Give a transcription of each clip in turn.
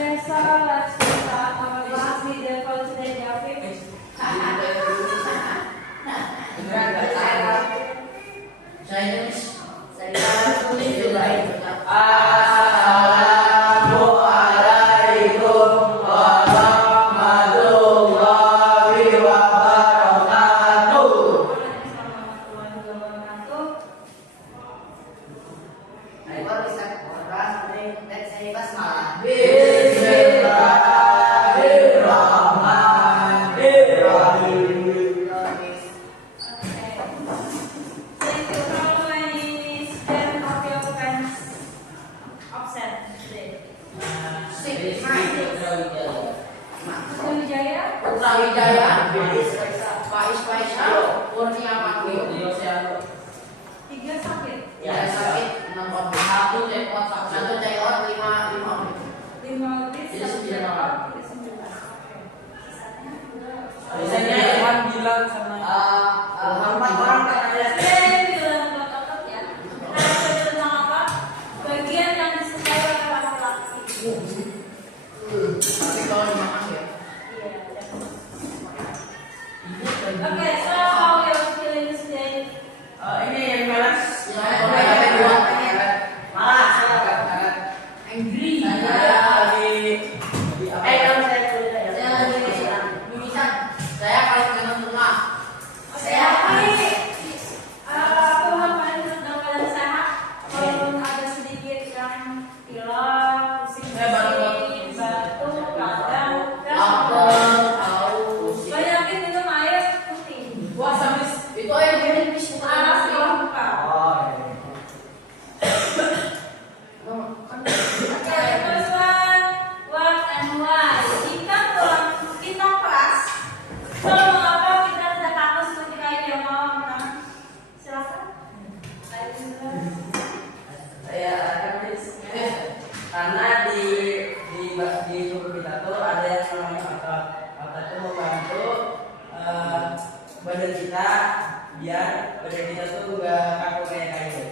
Okay, so let's start our last video for today, David. Badan kita biar badan kita tuh nggak kaku kayak kayu.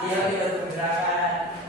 Dia tidak bergerakan.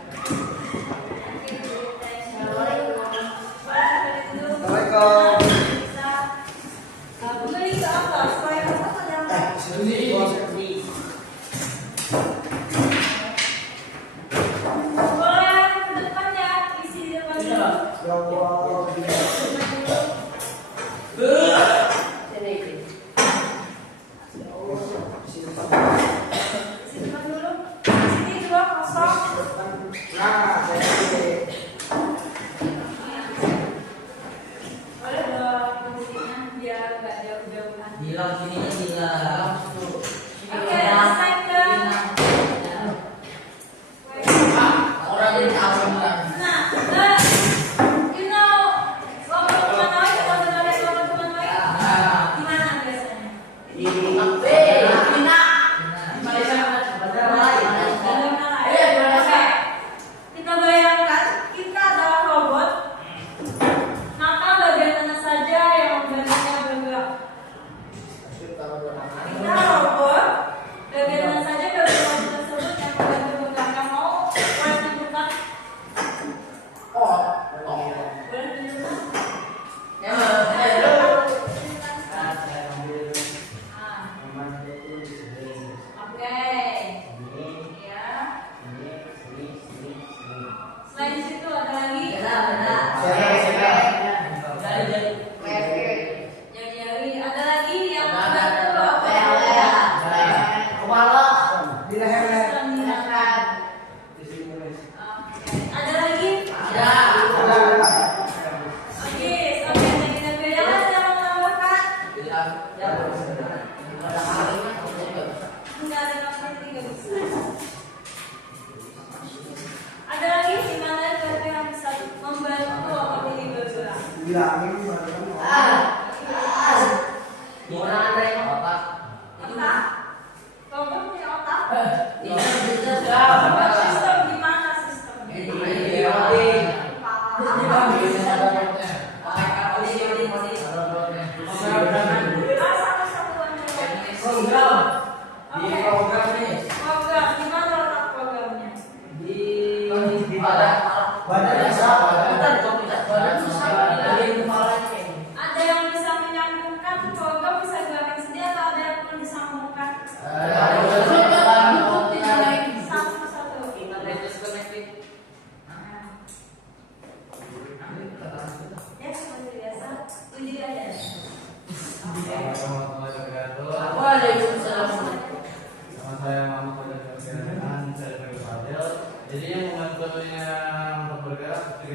Badan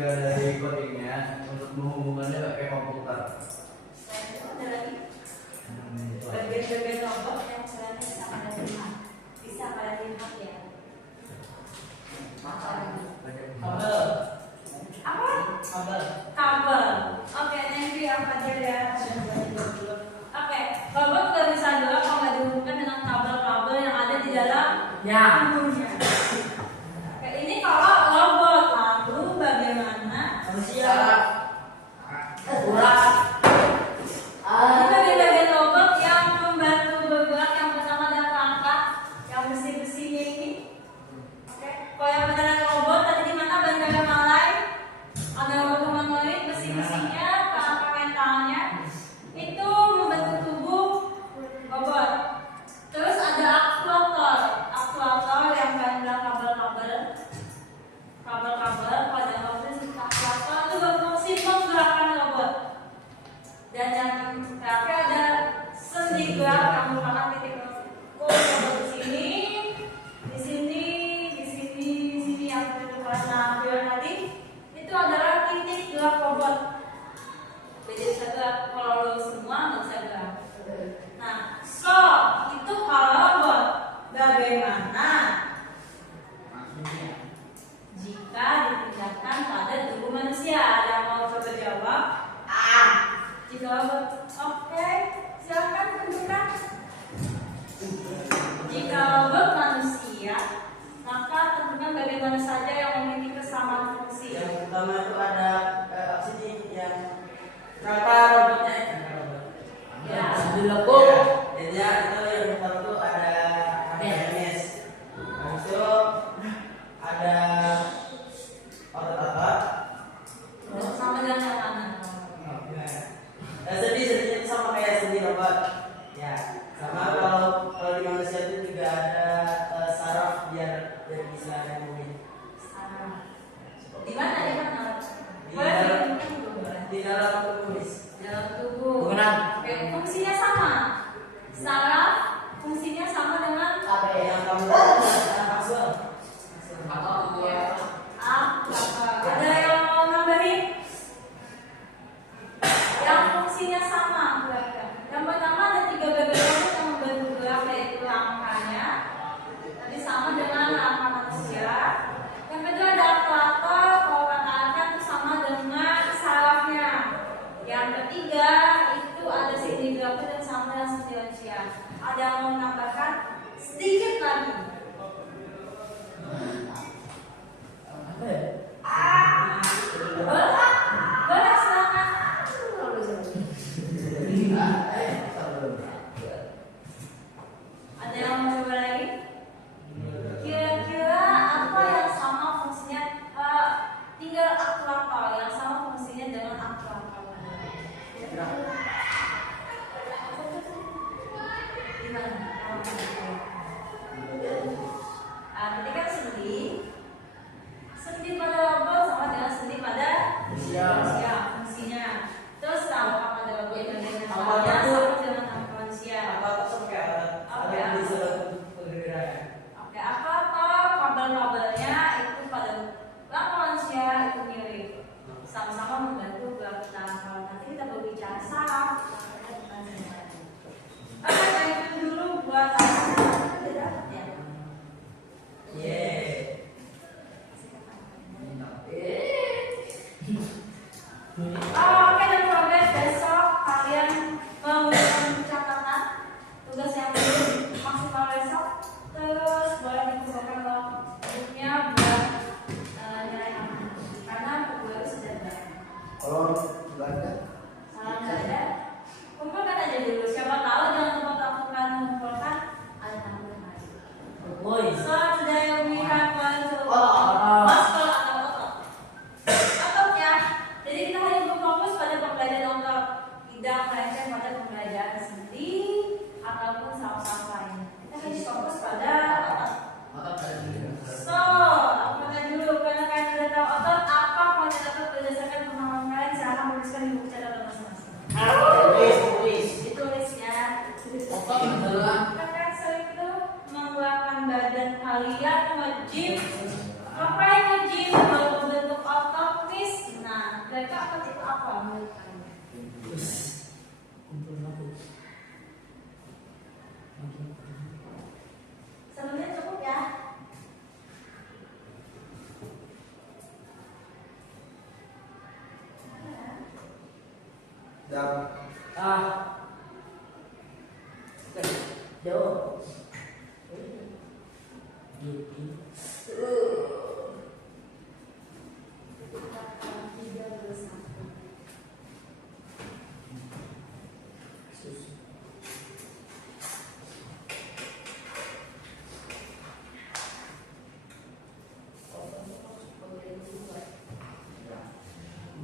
juga dari codingnya untuk menghubungkannya pakai komputer. Selain itu ada lagi Itu aja. bagian-bagian robot yang istilahnya bisa pada lihat, bisa pada lihat ya. Apa lagi? Kabel. Apa? Kabel. Kabel. Oke, thank you ya Fajar ya. Oke, robot nggak bisa gerak kalau nggak dihubungkan dengan kabel-kabel yang ada di dalam Ya. tubuhnya. Oke, ini kalau robot, lalu bagaimana? Manusia. Urat. Ini bagian-bagian robot yang membantu bergerak. Yang pertama adalah perangkat yang besi-besinya ini. Oke, kalau yang beneran robot tadi di mana bagian malai? Ada robot humanoid, besi-besinya, perangkat mentalnya itu membantu tubuh robot. Terus ada aktuator yang pada kabel-kabel pada robot itu aktuator itu berfungsi menggerakkan robot. Dan yang terakhir ada sendi gerak yang merupakan titik robot di sini, di sini, di sini, di sini yang terlihat nampil tadi itu adalah titik gerak robot. Jadi bisa gerak kalau lu semua nggak bisa gerak. Nah, so itu kalau robot. Bagaimana jika dipindahkan pada tubuh manusia? Ada yang mau coba jawab? Jika robot, oke, silakan tunjukkan. Jika robot manusia, maka tentukan bagaimana saja yang memiliki kesamaan fungsi. Yang pertama itu ada apa sih yang kenapa robotnya? Ya. Dilekuk. Jadi ya, itu yang pertama tuh ada Hermes. Habis itu ada otot-otot. Sama dengan yang mana? Dan sendi-sendinya itu sama kayak sendi robot. Ya, sama kalau di manusia itu juga ada saraf biar bisa ada moving. Di mana? Di mana? Di Boleh dalam- tunjukkan dulu. Di dalam tubuh. Dalam tubuh. Benar. Oke, fungsinya sama. Saraf fungsinya sama dengan Apa yang kamu tahu? Maxwell. ada yang mau nambahin? Yang fungsinya sama kira-kira. Yang pertama ada 3 bagian yang membantu gerak, yaitu langkahnya. Tadi sama dengan langkah manusia. Yang kedua ada aktuator, kalau kata-kata itu sama dengan sarafnya. Yang ketiga itu ada sendi geraknya dan sama dengan sendi manusia. Ada yang mau menambahkan sedikit lagi? Boleh, boleh silakan. Ada yang mau coba lagi? Kira-kira apa yang sama fungsinya? Tinggal aktuator yang sama fungsinya dengan aktuator. Gimana? Tadi kan sendi pada robot sama dengan sendi pada manusia fungsinya. Terus kalau pada robot bagian mentalnya sama dengan manusia. Apa tuh sama kayak alat? Apa? Ada yang bisa bergerak. Oke, apa toh kabel-kabelnya itu pada langkah manusia itu mirip, sama-sama membantu gerakan. Kalau nanti kita berbicara saraf, oke, itu dulu buat ya. Oke, dan progres besok kalian mengumpulkan catatan tugas yang belum maksimal besok. Terus boleh dikumpulkan bukunya buat nilai aman. Karena buku itu sudah ada. Kalau nggak ada, Salah nggak ada. mereka otot itu apa menurut Anda? Terus kumpul aku. Sebelumnya cukup ya. Jauh.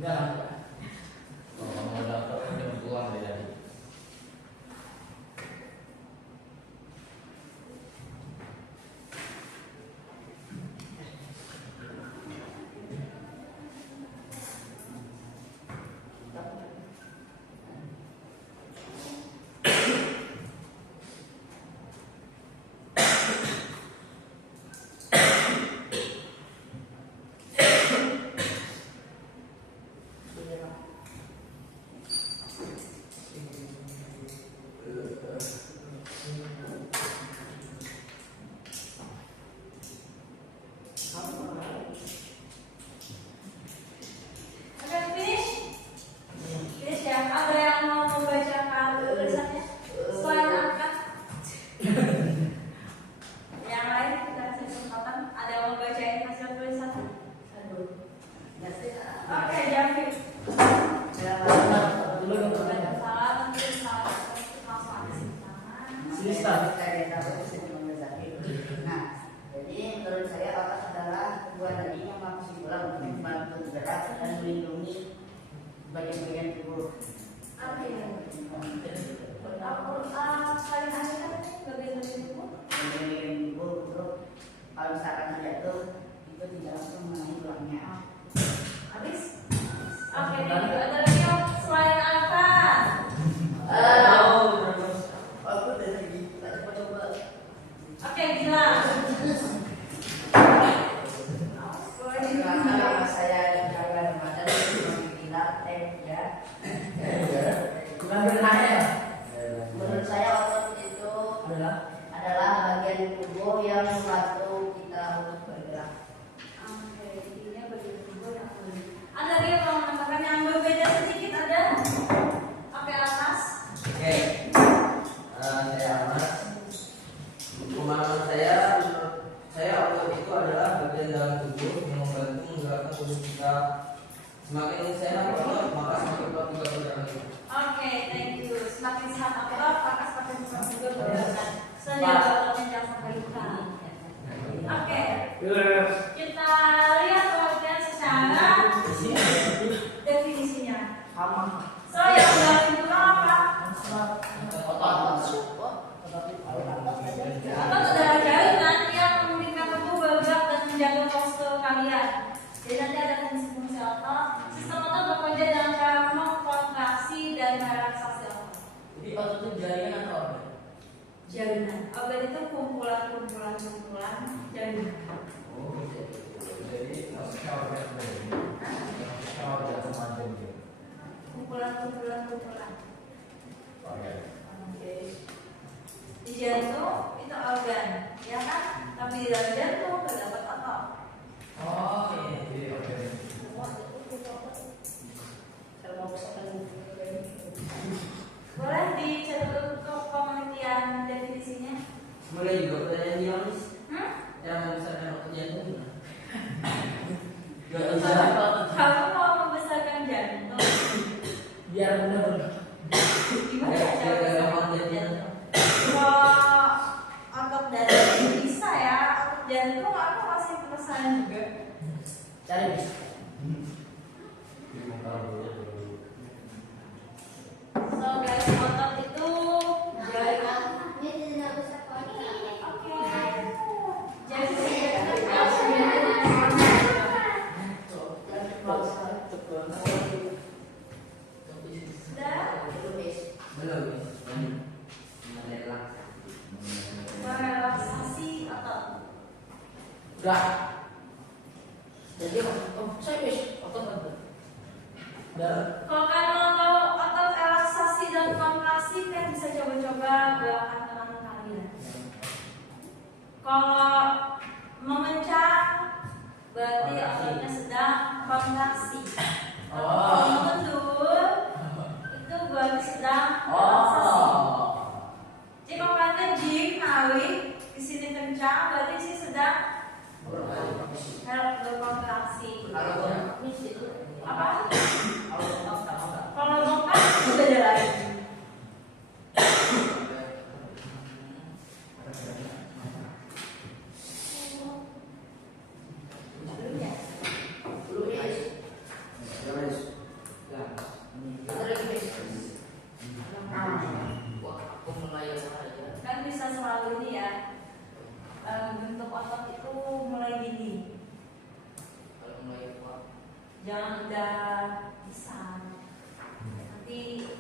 Enggak. Kalau mau daftar ini keluar dari tadi. Oke, finish. Finish ya. Ada yang mau membacakan tulisannya? Selain angkat. Yang lain kita kasih kesempatan. Ada yang mau bacain hasil tulisannya? Oke, Javi. Dulu yang pertanyaan. Salah, nanti salah. Langsung ada sih. Sini start. Nah, jadi menurut saya otak adalah sebuah nadi yang mampu pulang untuk membantu bergerak dan melindungi bagian-bagian tubuh. Oke. Saling angkat bagian tubuh. Bagian-bagian tubuh untuk kalau misalkan jatuh itu tidak langsung mengenai tulangnya. Habis? Oke, thank you. Ada lagi yang selain angkat? Aku dari kita coba. Oke, gila. Karena saya jaga remaja gila ya. Bukan bertanya. Menurut saya otot itu Adalah adalah bagian tubuh yang membantu kita untuk bergerak. Oke, intinya bagian tubuh yang ada lagi yang mau menambahkan yang berbeda sedikit ada? Oke, atas. Oke. Saya Ahmad. Pemahaman saya otot itu adalah bagian dalam tubuh yang membantu menggerakkan tubuh kita. Semakin sehat otot, maka semakin kuat juga pergerakan kita. Oke, thank you. Semakin sehat otot, maka semakin kuat juga pergerakan. Sejaga ototnya jangan sampai luka. Oke, kita lihat pengertian secara definisinya. So, yang berarti itu apa? Otot adalah jaringan yang memungkinkan tubuh bergerak dan menjaga postur kalian. Jadi nanti ada fungsi-fungsi otot. Sistem otot bekerja dalam cara mengkontraksi dan relaksasi otot. Jadi otot itu jaringan atau apa? Jaringan. Organ itu kumpulan jaringan. Oh, jadi maksudnya organ ini. Maksudnya organ semacam itu. Kumpulan. Organ. Oke. Di jantung itu organ, ya kan? Tapi di dalam jantung terdapat otot. Oh, iya. Jadi organ. Boleh dicatat untuk pengertian definisinya? Mulai juga pertanyaan dia Miss. Yang membesarkan otot jantung gimana? Gak usah. Kamu mau membesarkan jantung? Biar benar-benar. Gimana Biar cara membesarkan gampang otot jadi. jantung? Kalau otot dada bisa ya, otot jantung aku masih penasaran juga. Cari Miss. So guys, otot itu jaringan. Oke. Belum Miss. Merelaksasi otot. Udah. Jadi saya Miss otot apa? Dan Kalau kalian mau otot relaksasi dan kontraksi, kan bisa coba-coba gerakan tangan kalian. Kalau mengencang, berarti ototnya sedang kontraksi. Kalau mengendur, itu berarti sedang relaksasi. Jadi kalau kalian nge-gym, narik, di sini kencang, berarti sih sedang berkontraksi. Apa? Kalau bongkar sudah ada lagi. Kan bisa selalu ini ya, bentuk otot itu mulai gini. Jangan udah bisa, nanti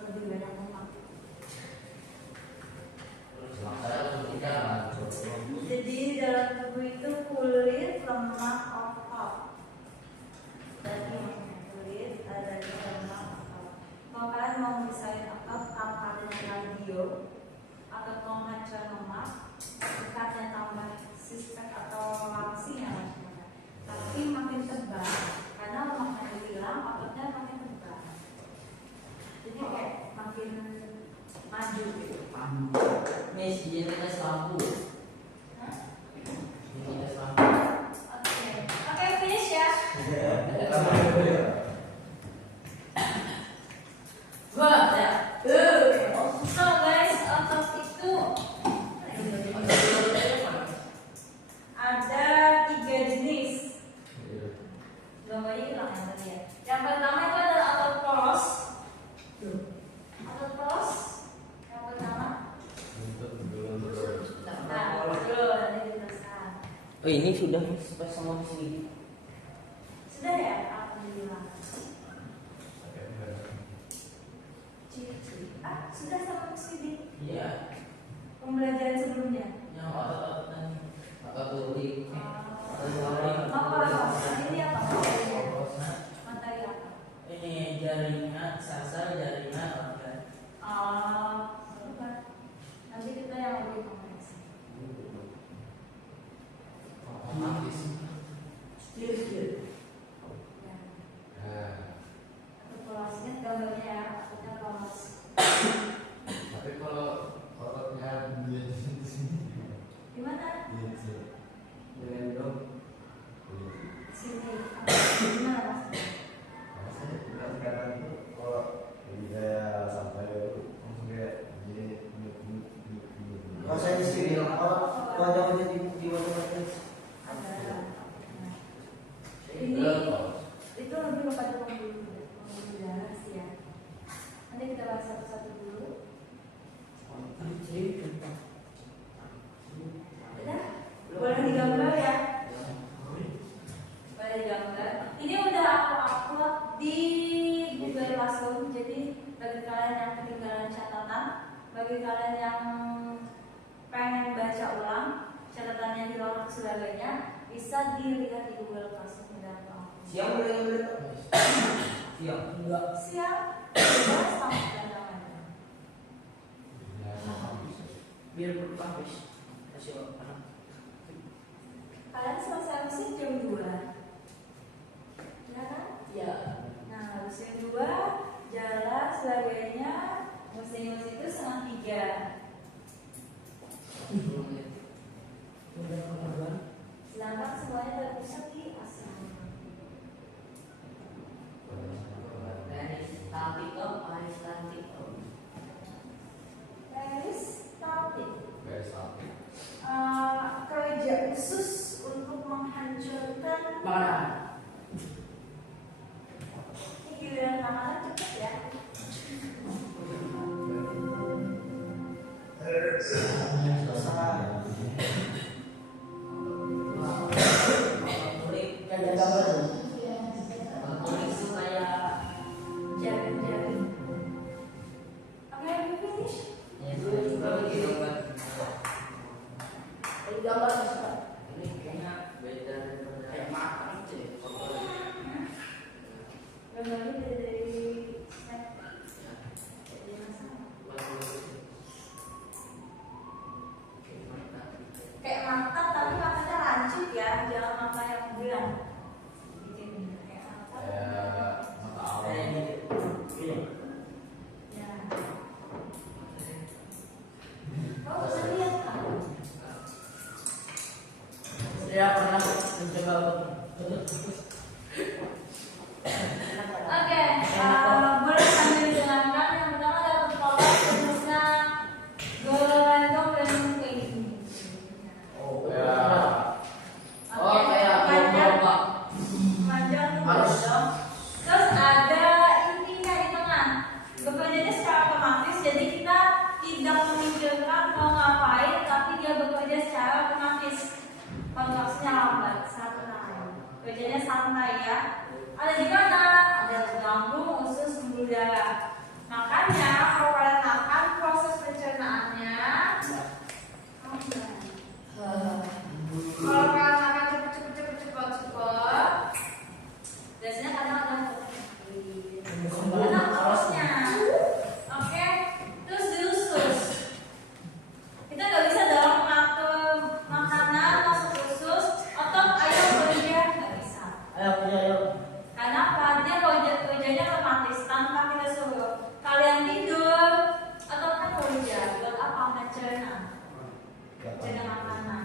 lebih banyak lemak. Jadi dalam tubuh itu kulit, lemak, otot. Jadi kulit ada di lemak, otot. Kalau kalian mau misalnya otot tanpa adanya kardio atau mau ngecor lemak, dekatnya tambah six-pack atau langsing ya macam-macam. Tapi makin tebal karena lemaknya hilang, ototnya makin tebal. Jadi kayak makin maju gitu. Miss, dia tes lampu. Hah? Ini tes lampu. Oke, finish ya. Wah, ya. So guys, otot itu ada 3 jenis. Gambarnya hilang yang tadi ya. Yang pertama itu adalah otot poros. Otot poros. Yang pertama. Nah, dulu nanti diteruskan. Oh ini sudah sampai sama sini. Sudah ya? Alhamdulillah. Ciri-ciri. Sudah sampai sini. Iya. Pembelajaran sebelumnya. Yang otot-ototan. Maka tuli. Ini apa? Materi apa? Ini jaringan, sasar, jaringan, organ. Bukan. Nanti kita yang lebih kompleks. Ya. Atau polos, ingat gambarnya ya, atau polos. Tapi kalau ototnya dia di sini Di mana? dengan dong, Sini. Di mana maksudnya? saya tidak sekarang itu kalau jadi saya sampai langsung kayak gini. Saya di sini. Wajah-wajah di wajah-wajah. Ada. Ini itu lebih kepada pembuluh darah sih ya. Nanti kita bahas satu-satu dulu. Udah? Boleh digambar ya? Boleh digambar. Ini udah aku upload di Google Classroom. Jadi bagi kalian yang ketinggalan catatan, bagi kalian yang pengen baca ulang catatannya di ruang sebagainya, bisa dilihat di Google Classroom. Siang boleh. Siang. Enggak. Siap, bebas tanpa tantangan. Biar berpapis. Kasih makan. Kalian selesai mesin jam 2, ya kan? Iya. Nah, habis jam 2, jalan sebagainya, mesin itu 2:30. Udah kemudian. Sedangkan semuanya terpusat di asrama. Peristaltik. Kerja khusus untuk menghancurkan Makanan. ini giliran makanan cepet ya. Kayak gambar. Jaring-jaring. Oke, we finish. Gambar suka. Ini kayaknya beda daripada Kayak makan sih. dong. Terus ada intinya di tengah. Bekerjanya secara otomatis, jadi kita tidak memikirkan mau ngapain, tapi dia bekerja secara otomatis. Kontraksinya lambat, sangat tenang. Kerjanya santai ya. Ada di mana? Ada di lambung, usus, pembuluh darah. Makanya kalau kalian makan, proses pencernaannya kalau kalian makan cepet, biasanya kadang-kadang enak prosesnya. Oke, terus di usus. Kita nggak bisa dorong makanan masuk usus, otot ayo kerja nggak bisa. Ayo. Kenapa? Dia kerjanya otomatis tanpa kita suruh. Kalian tidur, otot kan kerja. Buat apa? Mencerna makanan.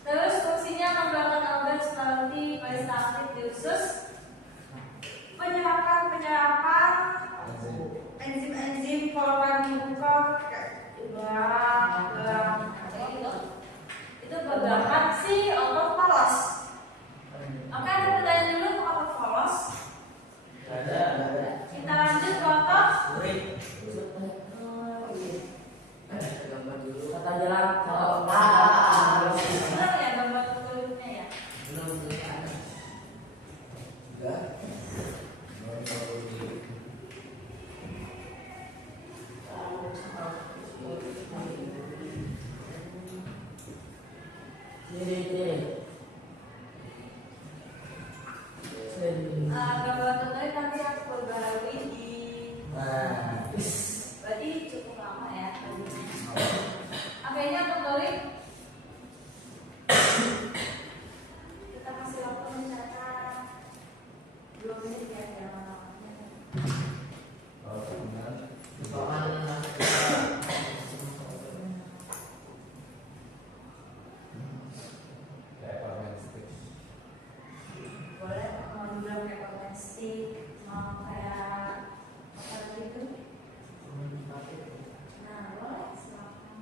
Terus fungsinya membuatkan organ seperti peristaltik di usus, penyerapan enzim poluan muka itu berbakat si otot polos. Oke, ada pertanyaan dulu ke otot polos. Ada. Kita lanjut ke otot. Kata jalan. Benar ya gambar kulitnya ya. Gambar kulit nanti aku perbarui di. Berarti cukup lama ya. Akhirnya kulit kita kasih waktu mencatat 2 menit ya dalam boleh mau dibilang kayak domestik, mau kayak apa gitu. Nah, boleh silakan.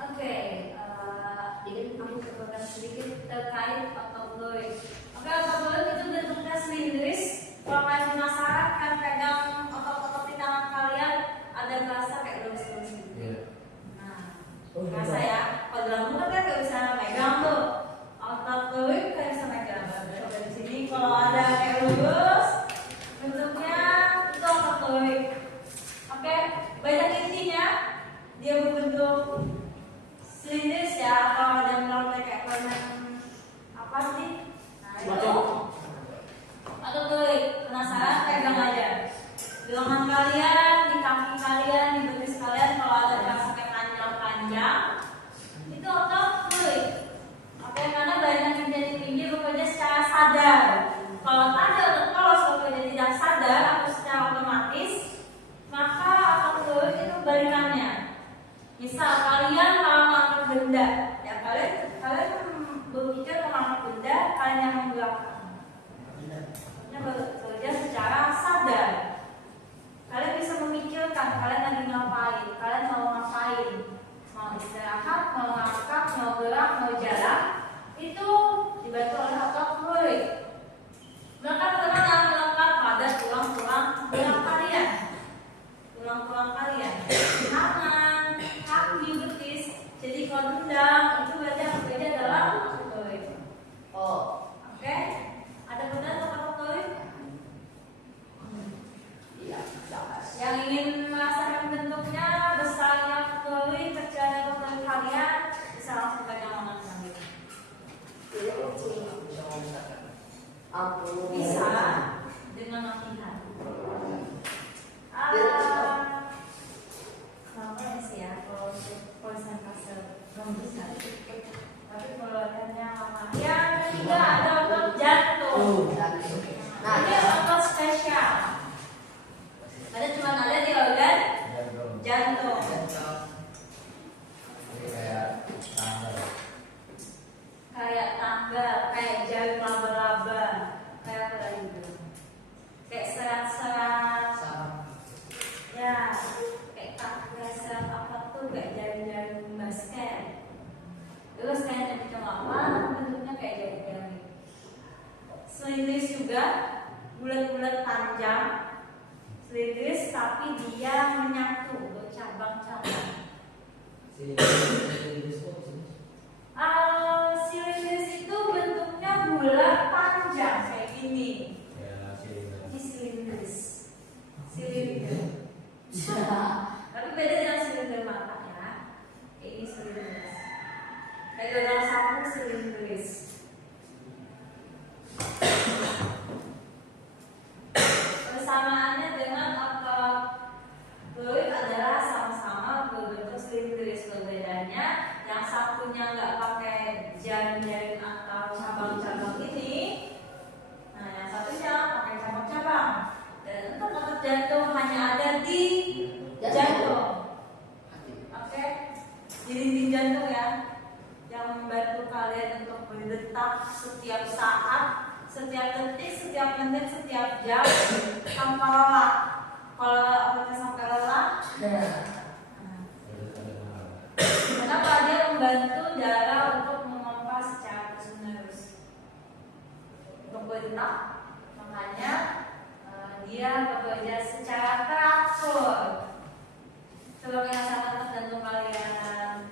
Oke, ini aku coba sedikit terkait otot loik. Oke, otot loik itu bentuknya silindris. Kalau kalian penasaran, kan pegang otot-otot di tangan kalian ada rasa kayak lurus-lurus gitu. Nah, rasa ya. Kalau dalam mulut kan nggak bisa megang tuh. Otot loik kalian bisa megang. Coba di sini kalau ada kayak lurus, bentuknya itu otot loik. Oke, banyak intinya dia berbentuk silindris ya, kalau ada melalui kayak permen apa sih? Nah itu atau tuh penasaran pegang aja di lengan kalian, di kaki kalian, di betis kalian kalau ada rasa kayak panjang-panjang itu otot tuh. Oke, karena banyak yang jadi tinggi bekerja secara sadar. Kalau ada otot polos bekerja tidak sadar atau secara otomatis, maka otot tuh itu balikannya. Misal kalian mau angkat benda, ya kalian berpikir mau angkat benda, kalian yang menggerakkan. Maksudnya bekerja secara sadar. Kalian bisa Yang ingin merasakan bentuknya, besarnya peluit, kecilnya peluit kalian bisa langsung pegang tangan kalian. Bisa dengan latihan. Sama sih ya kalau persentase belum bisa. Tapi pengeluarannya lama. Yang ketiga ada otot jantung. Nah, ini otot spesial. Ada cuma ada di organ jantung. Kayak tangga, kayak jarum laba-laba, kayak apa lagi gitu? Kayak serat-serat. Ya, kayak serat apa tuh kayak jarum-jarum basket. Terus kayak macam apa? Bentuknya kayak jarum-jarum. Selindris juga, bulat-bulat panjang. Selindris tapi dia menyatu bercabang-cabang. Silindris itu bentuknya bulat panjang kayak gini. Ini silindris. Tapi beda dengan silinder mata ya. Ini silindris. Kayak gagang sapu silindris. Persamaannya dengan otot peluit adalah sama-sama berbentuk silindris. Perbedaannya yang satunya nggak pakai jarum-jarum atau cabang-cabang ini, nah yang satunya pakai cabang-cabang. Dan untuk otot jantung hanya ada di jantung. Oke, di dinding jantung ya, yang membantu kalian untuk berdetak setiap saat, setiap detik, setiap menit, setiap jam tanpa lelah. Kalau ototnya sampai lelah, kenapa dia membantu darah untuk memompa secara terus-menerus untuk berdetak, makanya dia bekerja secara teratur. Coba kalian catat jantung kalian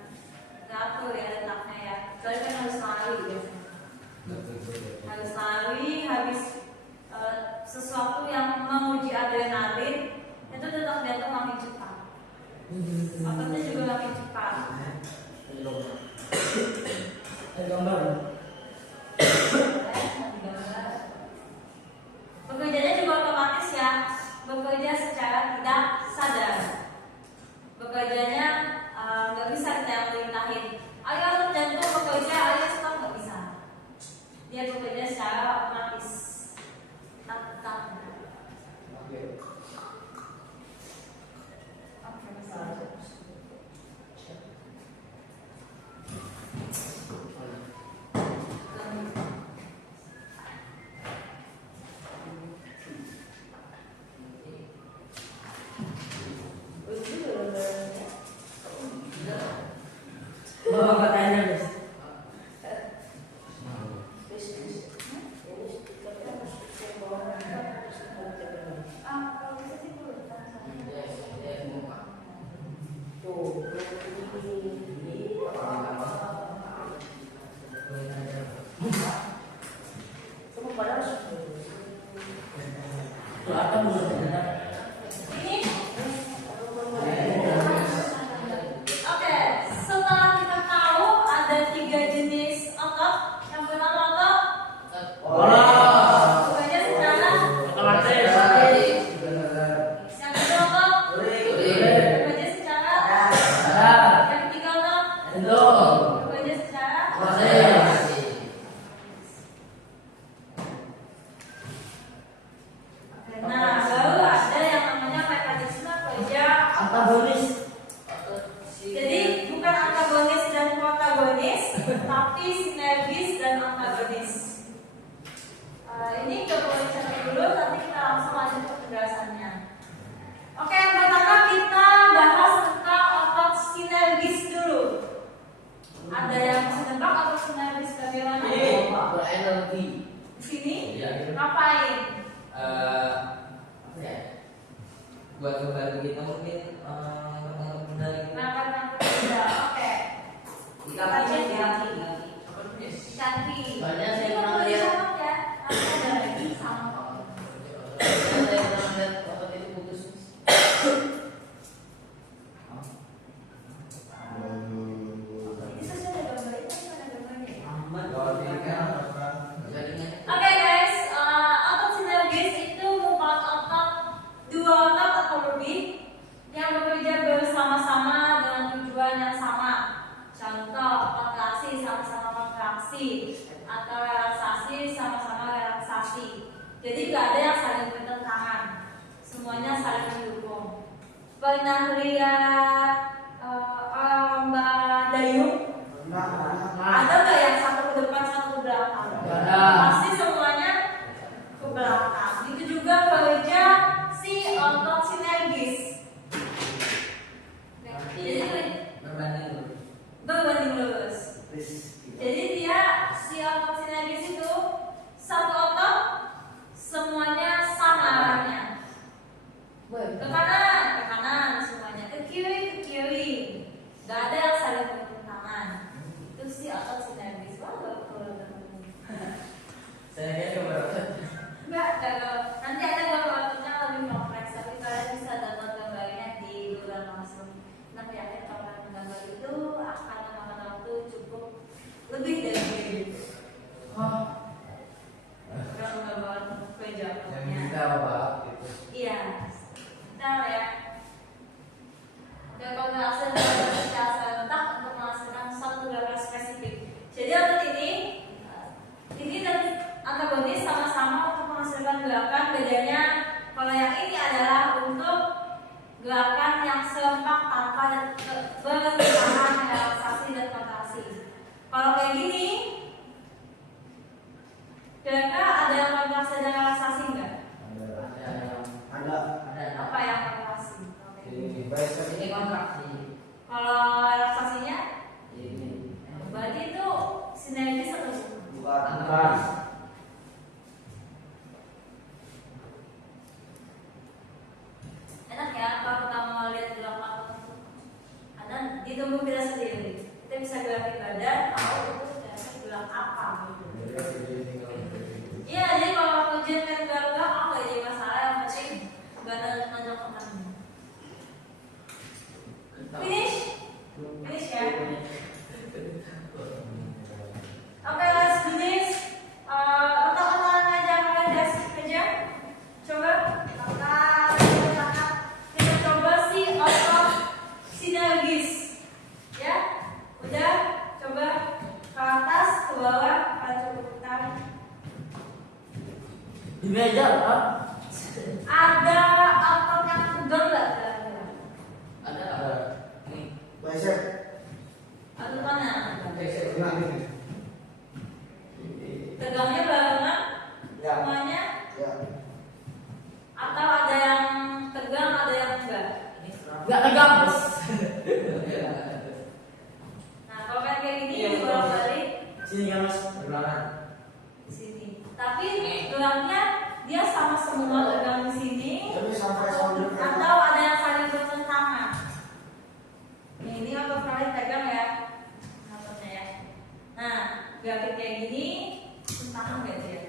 teratur ya detaknya ya. Soalnya kan harus lari biasanya. Harus lari, habis sesuatu yang menguji adrenalin itu detak jantung makin cepat. Ototnya juga makin cepat. Bekerjanya juga otomatis ya, bekerja secara tidak sadar. Bekerjanya nggak bisa kita yang perintahin. Ayo otot jantung bekerja, ayo stop, nggak bisa. Dia bekerja secara otomatis. Tak. Bapak tanya guys. Oke, setelah kita tahu ada 3 jenis otot, yang pertama otot bekerja secara Otomatis. yang kedua otot bekerja secara yang ketiga otot bekerja secara nah baru ada yang namanya mekanisme kerja Antagonis. jadi bukan antagonis dan protagonis tapi sinergis dan antagonis. Ini gak boleh catat dulu, nanti kita langsung lanjut ke penjelasannya. Oke, yang pertama kita bahas tentang otot sinergis dulu. Ada yang bisa nebak otot sinergis bagaimana? Berenergi. Di sini Iya. ngapain? Apa ya? Buat membantu kita mungkin dari Ngangkat-ngangkat benda. Oke. Kita cek ya. Kaki. Soalnya saya Ini pernah kalau lihat. dicatat ya, nanti ada lagi sama. saya pernah lihat otot itu putus. atau lebih yang bekerja bersama-sama dengan tujuan yang sama. Contoh, kontraksi sama-sama kontraksi atau relaksasi sama-sama relaksasi. Jadi gak ada yang saling bertentangan, semuanya saling mendukung. Pernah lihat Mbak Dayung? Ada nggak yang satu ke depan satu ke belakang? Ada. Pasti semuanya ke belakang. Itu juga kerja si otot sinergis. Jadi berbanding lurus. Jadi dia si otot sinergis itu satu otot semuanya sama arahnya. Ke kanan, ke kanan semuanya. Ke kiri. Gak ada yang saling bertentangan. Itu si otot sinergis. Wah, Saya kira coba. Enggak. Nanti ada gambar-gambarnya lebih kompleks, tapi kalian bisa dapat gambarnya di Google Classroom. Nah, yakin kalau kalian menggambar itu akan memakan waktu cukup lebih dari itu. Kalau gambar Yang pokoknya. kita apa gitu. Iya. Nah ya. Dan kontraksi adalah secara serentak untuk menghasilkan satu gerakan spesifik. Jadi untuk ini dan antagonis sama-sama untuk menghasilkan gerakan. Bedanya kalau yang ini adalah untuk gerakan yang serempak tanpa bertentangan relaksasi dan kontraksi. Kalau kayak gini, kira-kira ada yang kontraksi dan relaksasi enggak? Apa yang kontraksi? Ini kontraksi. Kalau relaksasinya, Ini berarti itu sinergis atau bukan. enak ya kalau kita mau lihat gerakan ada ditunggu kita sendiri. Kita bisa gerakin badan, tahu itu gerak apa gitu. Iya, jadi kalau ujian kan gerak-gerak nggak jadi masalah, yang penting nggak nonjok ke kanan. Finish ya. Oke, let's do this. Otak-otakan aja, kalian aja. Coba, kita coba si otot sinergis. Ya, udah. Coba ke atas, ke bawah, cukup tarik. Di meja Pak. Ada otot yang tegang nggak kira-kira? Ada. Ini. Otot mana? Ini. Tegangnya barengan semuanya? Atau ada yang tegang, ada yang enggak? Enggak tegang, Bos. Nah, kalau kayak gini bolak-balik Sini kan Mas, di belakang. di sini. Tapi geraknya dia sama semua tegang di sini. Atau ada yang saling bertentangan. Ini otot kalian tegang ya, ototnya ya. Nah, gerakin kayak gini, tentangan nggak dia?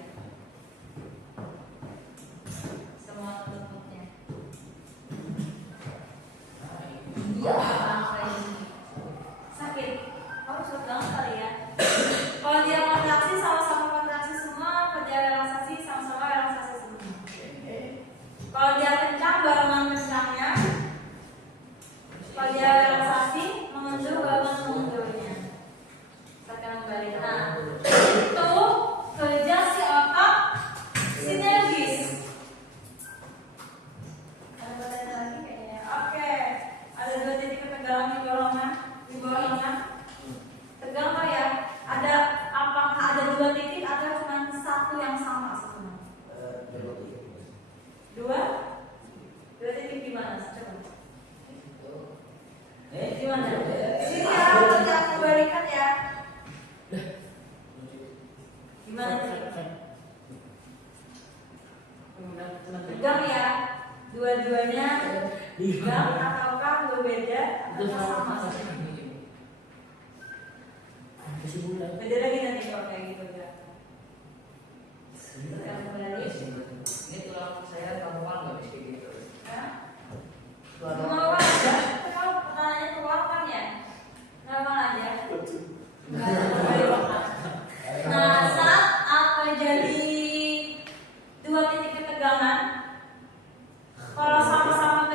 Semua ototnya. Iya. Sakit. Kamu suka banget kali ya. Kalau dia kontraksi sama-sama kontraksi semua, kerja relaksasi sama-sama relaksasi semua. Kalau dia kencang barengan kencangnya. Kalau dia relaksasi mengundur barengan mengundurnya. Saya kembali. Nah, itu kerja si otot sinergis. Ada pertanyaan lagi kayaknya. Oke, ada 2 titik ketegangan di bawah lengan. Di bawah lengan. Tegang nggak ya? Ada apakah ada 2 titik atau cuma satu yang sama semua? 2 titik di mana? Coba. Di mana? Sini ya, nanti aku balikan ya. Gimana nih? Tegang ya? Dua-duanya tegang ataukah berbeda atau sama? Beda lagi nanti kalau kayak gitu ya. Kita kembali. Ini tulang saya gampang nggak bisa gitu. Hah? Mau aja? Kalau pertanyaannya keluarkan ya? Gampang aja. Nah, saat terjadi 2 titik ketegangan, kalau sama-sama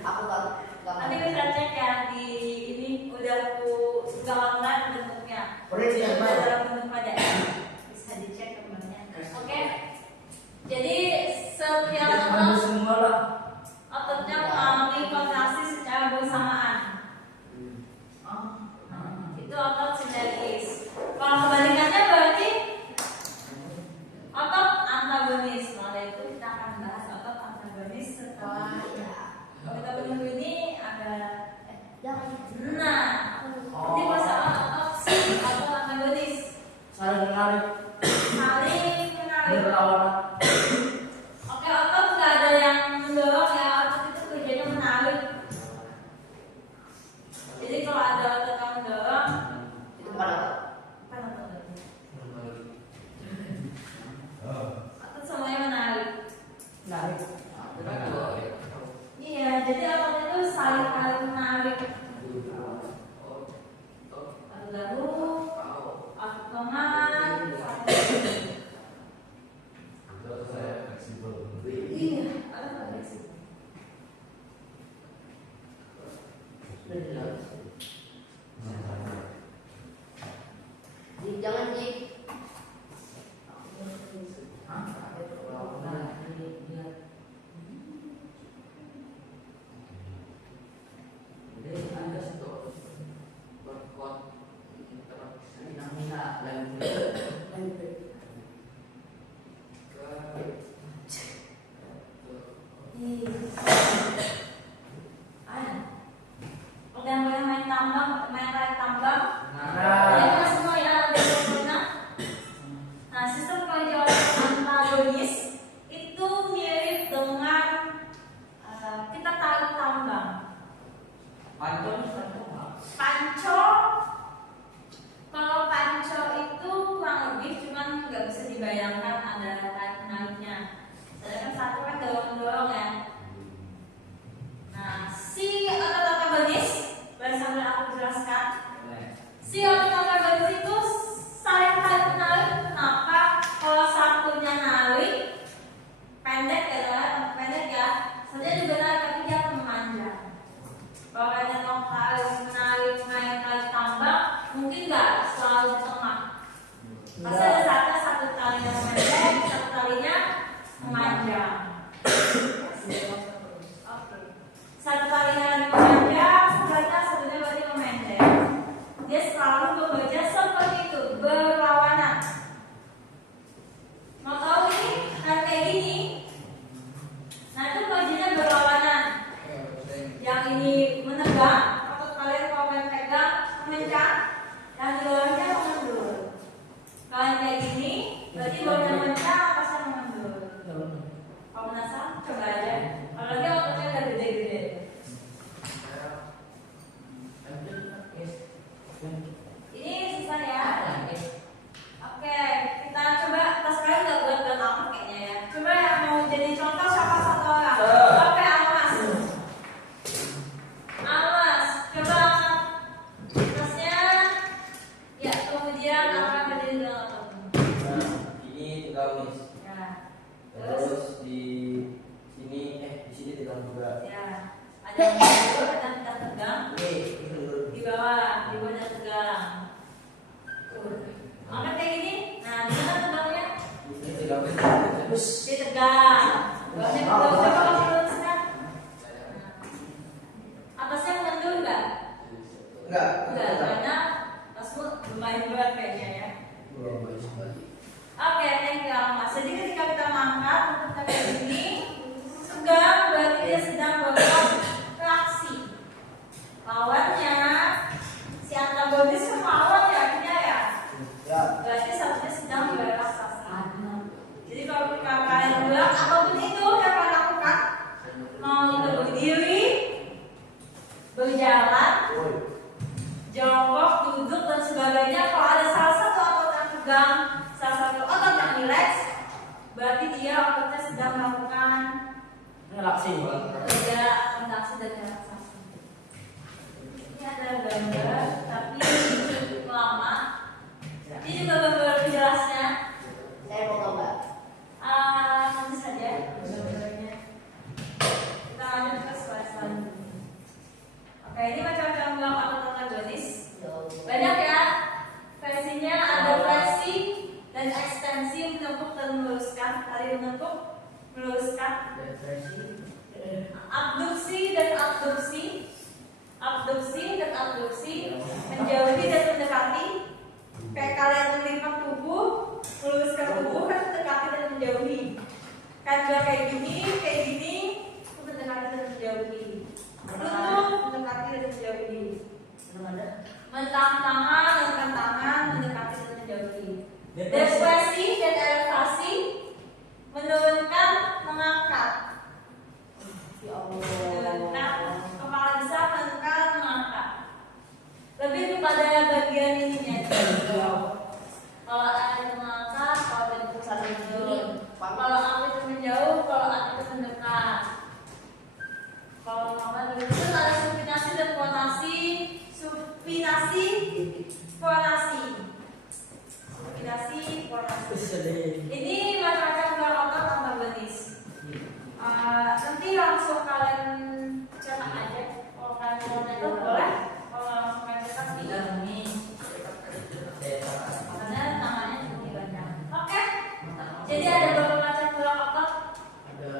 Aku nggak Nanti bisa cek ya di ini udah aku gambarkan bentuknya. Original, Udah Pak. dalam bentuk pada bisa dicek temannya. Oke. Jadi setiap ototnya mengalami kontraksi secara bersamaan. Itu otot sinergis. Kalau kebalikannya berarti otot antagonis. Maka dari itu kita akan bahas otot antagonis setelah kalau kita menunggu ini ada nah ini masalah otot antagonis Saling menarik, saling menarik. berlawanan. Oke, otot nggak ada yang mendorong ya, otot itu kerjanya menarik. Jadi kalau ada otot yang mendorong itu pada bukan otot lagi. Oh. Otot semuanya menarik. Menarik. Iya, jadi otot itu saling menarik. Lalu otot lemah. Itu saya fleksibel. Iya, otot fleksibel. jangan di Udah boleh main tambang, main tarik tambang. Nah, Ya, kan semua ya, ada yang. Nah, sistem kerja otot antagonis itu mirip dengan kita tarik tambang. Panco, kalau panco itu kurang lebih cuman nggak bisa dibayangkan ada tarik menariknya. Sedangkan satu kan dorong-dorong ya. Nah, si otot antagonis, boleh sambil aku jelaskan. Si otot antagonis itu saling tarik menarik. Kenapa? Kalau satunya narik, pendek ya, pendek ya. Saja juga narik, tapi dia akan memanjang. Kalau kalian mau menarik tarik tambang, mungkin nggak selalu di tengah. Pasti ada satu talinya pendek, satu talinya memanjang. Oke. Satu talinya lebih memanjang, satunya berarti memendek. Dia selalu bekerja seperti itu, berlawanan. Mau tahu ini kan kayak gini? Nah itu kerjanya berlawanan. Yang ini menegak, otot kalian kalau main pegang memencang, yang di bawahnya mengendur. Kalau yang kayak gini, berarti bawahnya memencang, atasnya mengendur. Kalau penasaran, coba aja. Apalagi ototnya udah gede-gede. Ini susah ya. Oke, kita coba. Tas kalian nggak buat amat kayaknya ya. Coba yang mau jadi contoh siapa satu orang? Oke, Almas. Almas, coba angkat tasnya. Ya, kemudian akan berdiri dengan otot. Ini tegamis. Ya, terus Terus di sini tegang juga. ya, ada yang mundur, ada yang tidak tegang. Ini mundur. Di bawah tegang. Angkat kayak gini. Nah, di mana tegangnya? Ini tegamis. terus Dia tegang. Bawahnya tegang. Coba kamu luruskan. Atasnya mengendur nggak? Enggak. Enggak, karena tasmu lumayan berat kayaknya ya. Oke, thank you Almas. Jadi ketika kita mengangkat untuk kayak gini, tegang berarti dia sedang berbuat reaksi. Lawannya si antagonis kan lawan ya, artinya ya. Berarti satunya sedang berrelaksasi. Jadi kalau kalian bilang apapun itu yang kalian lakukan, mau itu berdiri, berjalan, jongkok, duduk dan sebagainya, kalau ada salah satu otot yang tegang, salah satu otot yang rileks, berarti dia ototnya sedang melakukan relaksi. kerja kontraksi dan relaksasi. Ini ada gambar, tapi lama. Ini juga gambar jelasnya. saya mau gambar. Nanti saja gambarnya. Kita lanjut ke slide selanjutnya. abduksi dan abduksi, menjauhi dan mendekati. Kayak kalian melipat tubuh, meluruskan tubuh kan mendekati dan menjauhi. Kan juga kayak gini, itu mendekati dan menjauhi. Lutut mendekati dan menjauhi. Mentang tangan, mengangkat tangan, mendekati dan menjauhi. Depresi dan elevasi, menurunkan, mengangkat. Ya Allah. Menurunkan, kepala besar, mengangkat, mengangkat. Lebih kepada bagian ininya. Kalau A itu mengangkat, kalau B itu saling menurun. Kalau A itu menjauh, kalau A itu mendekat. Kalau mama itu ada supinasi dan fonasi. Supinasi, fonasi. Supinasi, fonasi. Ini macam-macam gerak otot antagonis. Nanti langsung kalian cetak aja. Kalau kalian mau cetak boleh. Kalau langsung kalian cetak tidak ini. Karena namanya lebih banyak. Oke. Jadi ada berapa macam gerak otot? Ada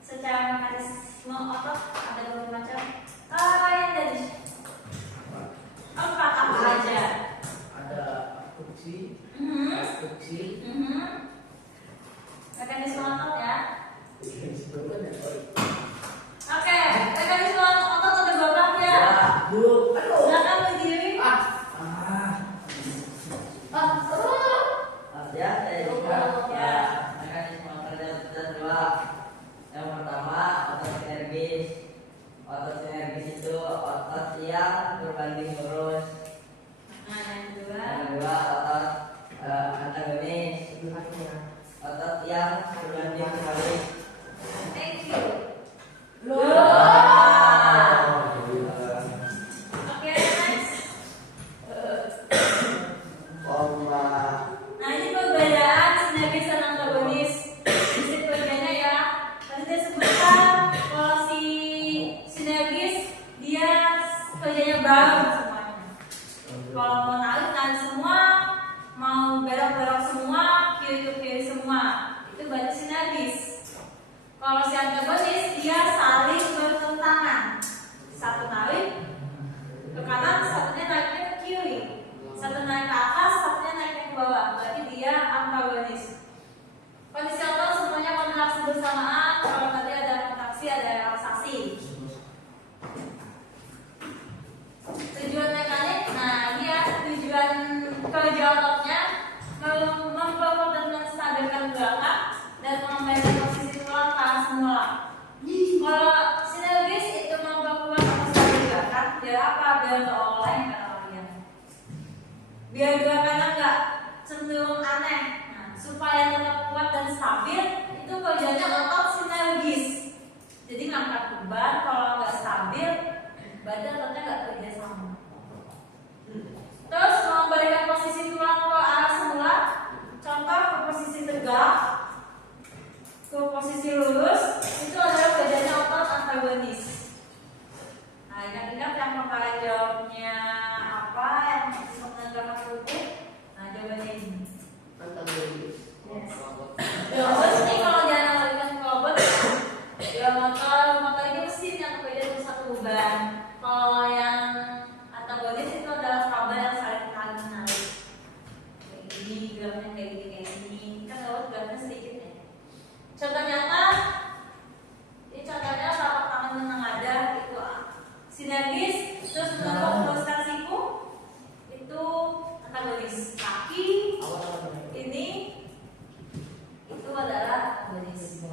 Secara mekanisme otot ada berapa macam? Yang dari 4 apa aja? ada abduksi, Mhm. abduksi, Mhm. Mekanisme otot ya. Oke, mekanisme otot ada berapa ya? Bu, aduh, Silakan berdiri. Ya, saya juga mekanisme kerja kita dua. Yang pertama otot sinergis. Otot sinergis itu otot yang berbanding lurus. Nah, yang kedua. Yang kedua otot antagonis. Otot yang berbanding terbalik. Thank you. Oke, next. Nah, ini perbedaan sinergis dan antagonis. Prinsip kerjanya ya. Tadi saya sebutkan kalau si sinergis dia kerjanya bareng semuanya. Kalau mau narik semua, mau belok-belok semua, kiri ke kiri semua, itu berarti sinergis. Kalau si antagonis dia saling bertentangan. Satu narik ke kanan, satunya naiknya ke kiri. Satu naik ke atas, satunya naik ke bawah. Berarti dia antagonis. Kondisi otot semuanya kontraksi bersamaan. Kalau tadi ada kontraksi, ada relaksasi. Tujuan mekanik, nah ini ya tujuan kerja ototnya memperkuat dan menstabilkan gerakan dan mengembalikan posisi tulang ke arah semula. Kalau sinergis itu memperkuat dan menstabilkan gerakan, biar apa? Biar nggak oleng kata kalian. Biar gerakannya nggak cenderung aneh. Nah, supaya tetap kuat dan stabil, itu kerjanya otot sinergis. Jadi ngangkat beban, kalau nggak stabil, badan ototnya nggak kerja sama. Terus mengembalikan posisi tulang ke arah semula. Contoh ke posisi tegak, ke posisi lurus, itu adalah kerjanya otot antagonis. Nah, ingat-ingat yang kemarin jawabnya apa? Yang bisa menegakkan tubuh. Nah, jawabannya ini. Yes. Robot ini kalau jangan analogikan ke robot, ya motor ini mesin yang bekerja untuk satu beban. Kalau yang antagonis itu adalah kabel yang saling menarik. Kayak gini, geraknya kayak gini. Kan robot geraknya sedikit ya. Contoh nyata, ini contohnya telapak tangan menengadah itu sinergis, terus meluruskan siku itu antagonis. Kaki ini itu adalah antagonis.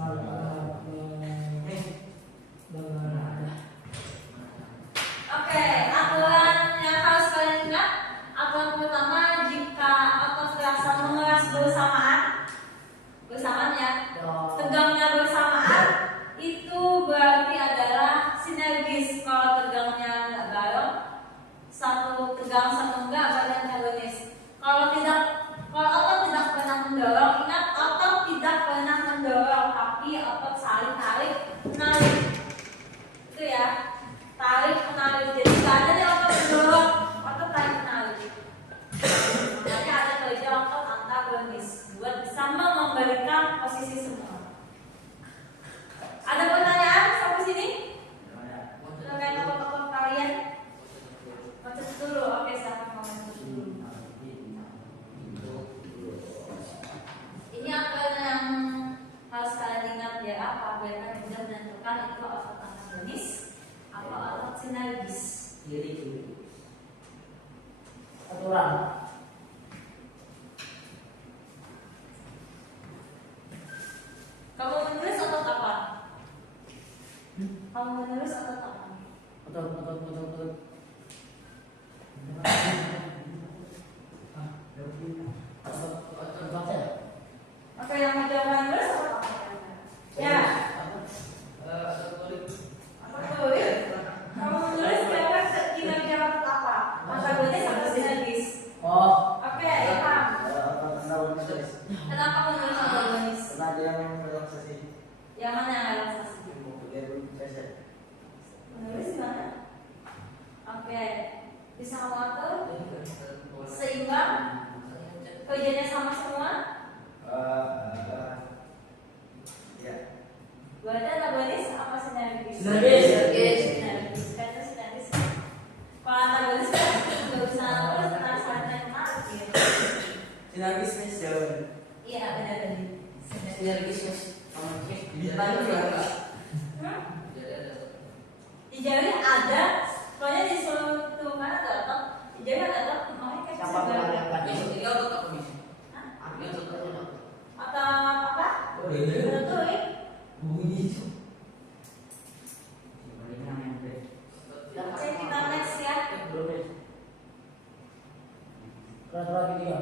kurang. Kamu menulis atau apa? Kamu menulis atau apa? Betul. Oke, yang menjawab menulis atau apa? Ya. Apa tulis? Kamu menulis kira-kira kinerja waktu apa? Antagonis atau sinergis? Oh, Oke, Ilham. Antagonis. Kenapa menulis antagonis? Karena dia yang relaksasi. Yang mana yang relaksasi? Dia belum selesai. Menulis di mana? Oke, bisa kamu atur? Seimbang? Kerjanya sama semua? Ya. Berarti antagonis apa sinergis? Sinergis. Sinergis. Kata sinergis. Kalau antagonis kan nggak bisa terus penasaran kemarin gitu. Sinergis nih jauh. Iya benar tadi. sinergis Mas. Bintang juga enggak? Di jari ada, soalnya di suatu mana ada otot. Di jari ada otot, makanya kayak Siapa bisa yang bergerak. Besok tiga atau tak bisa? Hah? Artinya tetap Atau apa? Oh iya. Tentuin. Bunyi itu. Oke, kita next ya. Berapa dia?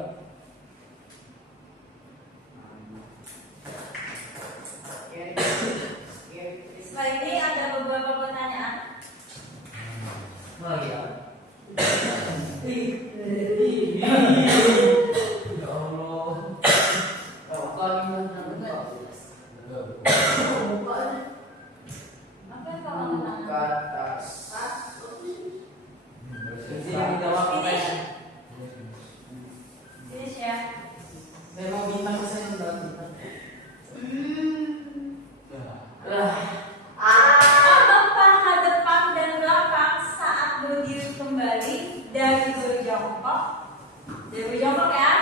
Setelah ini ada beberapa pertanyaan. Oh iya. Ya Allah. Apa yang kamu tanya? Jadi yang dijawab apa ya? Finish ya. Saya mau bintang saya udah bintang. Apa paha depan dan belakang saat berdiri kembali dari berjongkok? Dari berjongkok ya.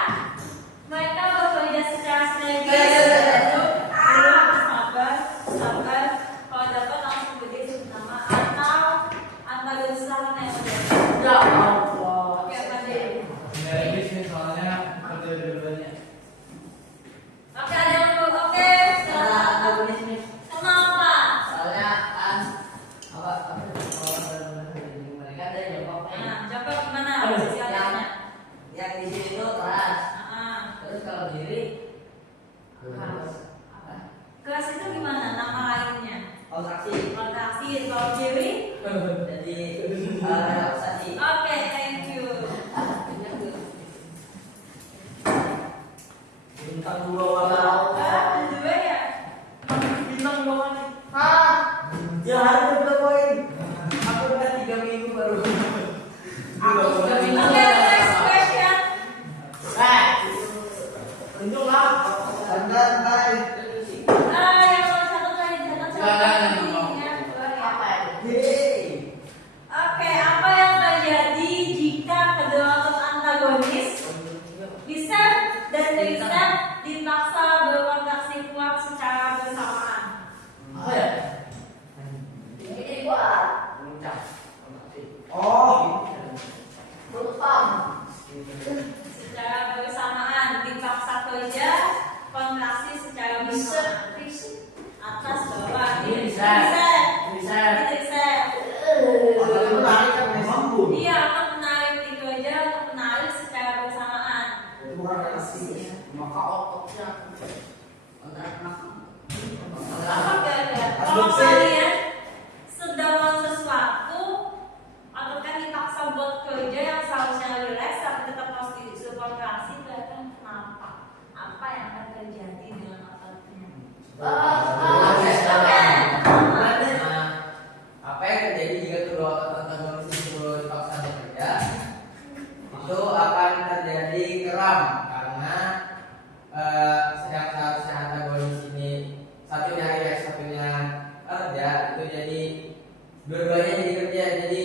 Mereka bekerja secara sinergis. Sabar. Kalau dapat langsung berdiri bersama atau antagonis lawan yang berbeda. Ya Allah. Oke, Pak Dewi. Sinergis nih soalnya kerja dua-duanya. Oke, ada yang mau oke. Silakan. Kenapa? Soalnya kan mereka ada yang jongkok Nah, coba gimana? Posisi yang atasnya. yang di sini tuh keras. Ah, Terus kalau diri keras. Apa? kelas itu gimana? Nama lainnya? Kontraksi. Kontraksi. Kalau Dewi? Jadi relaksasi. Oke, thank you. Bintang dua warna. Ada dua ya? Bintang dua warna. Hah? Ya harus udah poin. Aku udah 3 minggu baru. Oke, next question. Tunjuk lah. Santai. Yang mau catat lagi, catat lagi. Ya, keluar ya. Apa ya? Yeay. Oke, apa yang terjadi jika kedua otot antagonis bisa dan bisa dipaksa berkontraksi kuat secara bersamaan? Apa ya? Ini kuat. Oh. Tumpang. Secara bersamaan dipaksa kerja kontraksi secara bersamaan. Atas bawah Ini bisa. Bisa. Ini bisa. Otak itu narik kan mampu. Iya, untuk menarik itu aja untuk menarik secara bersamaan. Itu bukan relasi. Maka ototnya otak Apa kira-kira? Kalau kalian sedang melakukan sesuatu atau kan dipaksa buat kerja yang seharusnya relax tapi tetap harus disuruh kontraksi, kira-kira kenapa? Apa yang akan terjadi dengan ototnya? Apa yang terjadi jika kedua otot antagonis itu dipaksa bekerja? Itu akan terjadi kram karena sedang seharusnya antagonis ini satunya relax satunya kerja, itu jadi dua-duanya jadi kerja, jadi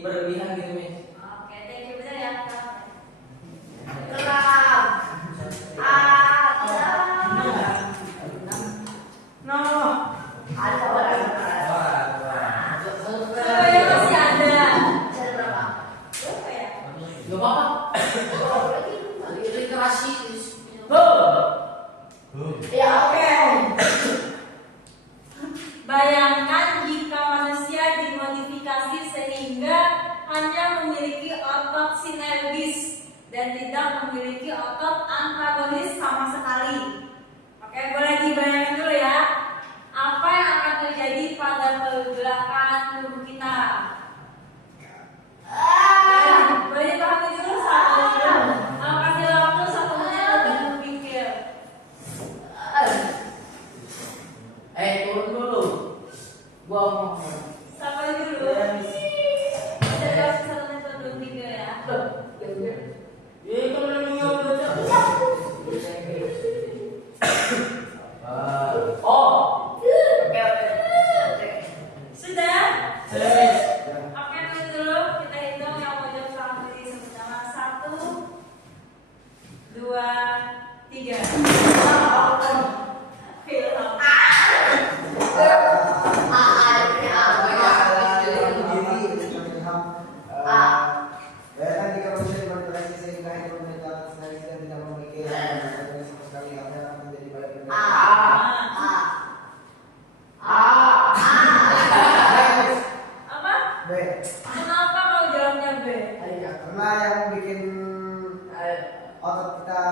berlebihan gitu Miss. Oke, thank you benar ya. keram. No. Ada orang keras. Sebenarnya masih ada. Saya berapa? Berapa ya? Gak apa-apa. dan tidak memiliki otot antagonis sama sekali. Oke, boleh dibayangkan dulu ya. Apa yang akan terjadi pada pergerakan tubuh kita? Boleh dipahami dulu satu dulu. Kasih waktu 1 menit untuk berpikir. Turun dulu. Gua mau. Sampai dulu. Bisa kasih 1 menit untuk berpikir ya. Kalau lagi ngobrol Sudah? Sudah. Oke, dulu kita hitung yang mau jawab soal ini sama-sama. 1, 2, 3. Film. Apa? Kenapa kau jawabnya B? Karena yang bikin otot kita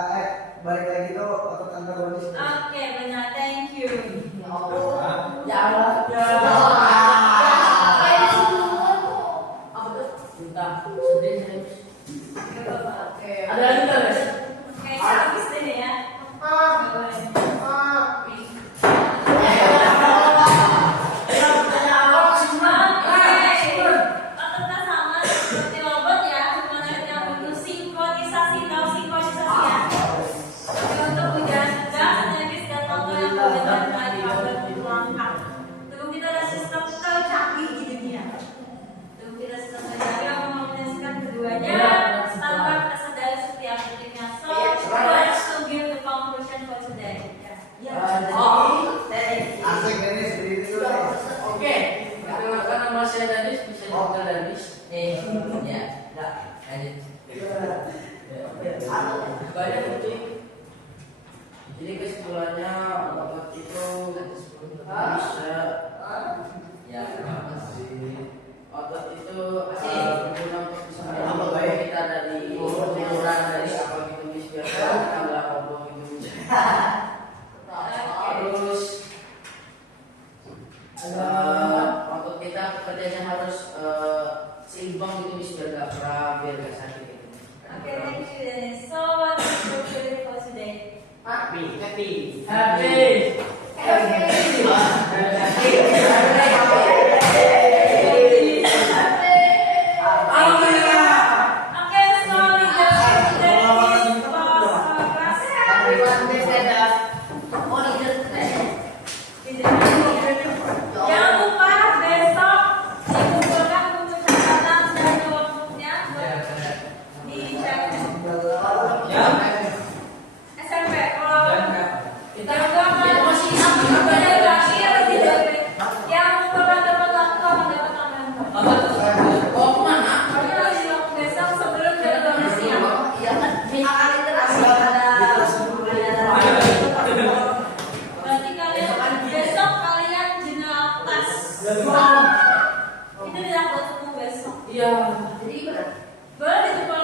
balik lagi tuh otot antagonis. Oke, benar. Thank you. Ya Allah. Ada lagi nggak, guys? Oke, habis ini ya. Ototnya sama seperti robot ya, cuma yang butuh sinkronisasi. Tahu sinkronisasi ya? Tapi untuk ujian gas, energi dan otot yang berbeda dari kabel pelangkah. Tubuh kita ada sistem tercanggih di dunia. Tubuh kita sistem tercanggih yang mengombinasikan keduanya tanpa kita sadari seperti aktifnya. So, let's to give the conclusion for today. Asik ini sendiri tuh. Oke, karena masih ada Danis, bisa juga Danis. Ya, enggak, lanjut. Banyak itu. Jadi kesimpulannya otot itu bisa, ya, otot itu berguna untuk bisa melindungi kita dari benturan dari apa gitu biasanya kita nggak ngomong gitu. Terus otot kita kerjanya harus seimbang gitu biar gak kram, biar gak sakit gitu. Okay, thank you, Dennis. So, what is your favorite for today? Happy. Okay, so we just finished class. Jangan lupa besok dikumpulkan buku catatan dan notebooknya buat dicek. SMP kalau Kita masih yang kumpulkan dapat waktu akan dapat tambahan. mau kemana? Besok sebelum jam 12 siang. Berarti kalian besok kalian general class. Itu tidak buat semua besok. Iya. Boleh dicoba